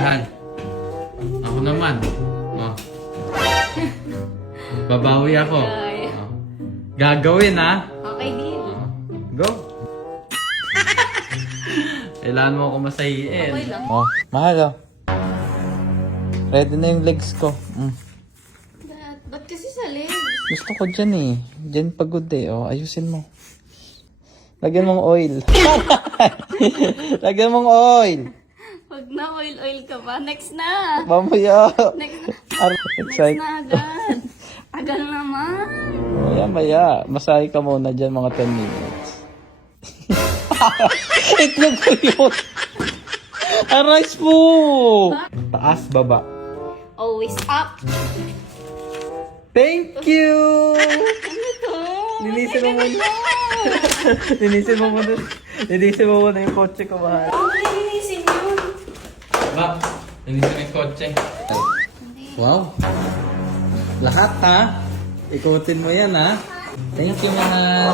Mahal. Ako naman. Oh. Babawi ako. Ay. Oh. Gagawin ha. Okay, deal. Oh. Go. Kailangan mo ako masahiin. Okay lang. Oh, mahal oh. Ready na yung legs ko. Ba't kasi sa legs? Gusto ko dyan eh. Dyan pagod eh. Oh, ayusin mo. Lagyan mong oil. Lagyan mong oil. Wag na, oil ka pa. Next na. Mamaya. Next na. Next Excited. na agad. Tagal naman. Maya. Masahe ka muna dyan mga 10 minutes. Itlog ko yun. Arise po. Taas, baba. Always up. Thank you. Ano to? Linisin mo muna. Linisin mo muna. Linisin mo muna yung kotse ko, mahal. Ano linisin yun? Ba, linisin mo yung kotse. Wow. Lahat ha. Ikutin mo yan ha. Thank you, mahal.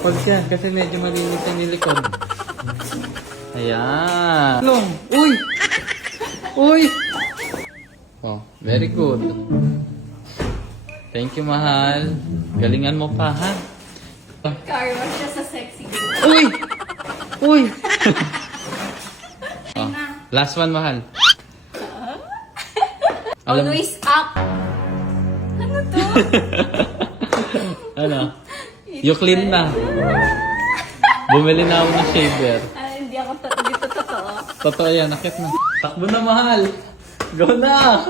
Huwag yan, kasi medyo malinis ang nilikod. Ayan. Long. Uy! Uy! Oh, very good. Thank you, mahal. Galingan mo pa, ha? Car wash siya sa sexy girl. Uy! Uy! Ay Oh, na. last one, mahal. Alam- Always up. Ano to? Ano? You clean na. Bumili na ako ng shaver. Ay, hindi ako dito totoo. Totoo yan, nakit na. Takbo na, mahal. Go na!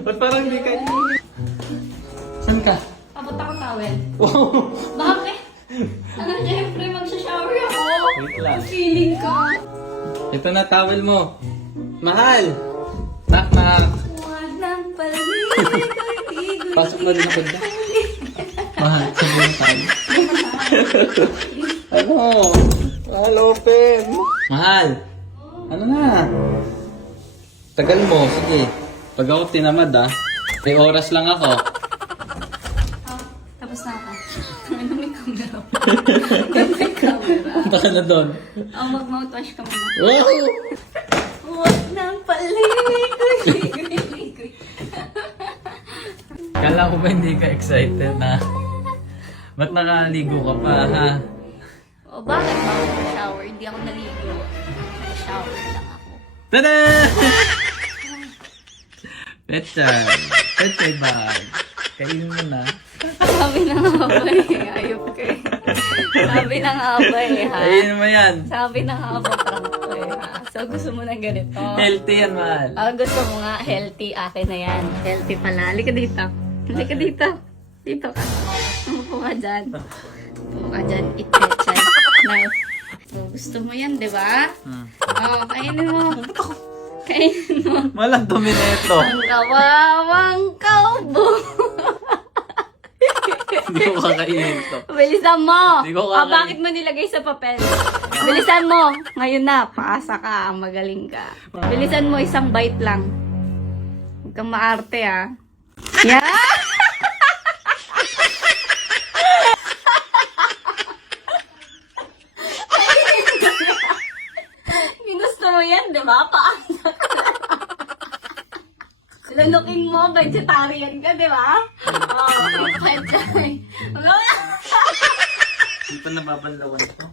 Ba't parang di ka... Saan ka? Abot ako towel. Wow! Bakit? Ano, syempre, magsha-shower ako. Wait lang. Feeling ko. Ito na, towel mo. Mahal! Knock, knock. Huwag nang paligid. Pasok na rin ako dyan. Mahal, sabihin na tayo. Ano? Mahal, open. Mahal. Ano na? Tagal mo, sige. Pag ako tinamad may oras lang ako. Tapos na ako. Ano may camera? May camera. Punta ka na doon. Mag-mouthwash ka muna. Wow! Huwag nang paligid. Kala ko ba hindi ka excited na? Ba't nakaligo ka pa, ha? O bakit ba ako shower? Hindi ako naligo. Shower lang ako. Tada! Petchay. Petchay bag. Kainin mo na. Sabi ng abay, ayop ka eh. Sabi ng abay, ha? Kainin mo yan. Sabi ng abay, prank ko eh, ha? So gusto mo na ganito? Healthy yan, mahal. Gusto mo nga, healthy. Akin na yan. Healthy pala. Halika dito. Halika dito. Dito ka. Umupo ka dyan. Umupo ka dyan. Itechay. Now, gusto mo yan, di ba? Kainin mo. Kainin mo. Walang dumi na ito. Ang kawawang kaubo. Hindi ko kakainin ito. Bilisan mo. Di ko kakain. Bakit mo nilagay sa papel? Bilisan mo. Ngayon na, paasa ka. Magaling ka. Bilisan mo, isang bite lang. Huwag kang maarte, ha. Yeah! Ginusto mo yan, di ba? Paasa ka. Lulukin mo, vegetarian ka, di ba? Oo, vegetarian. Hindi pa nababanlawan ito.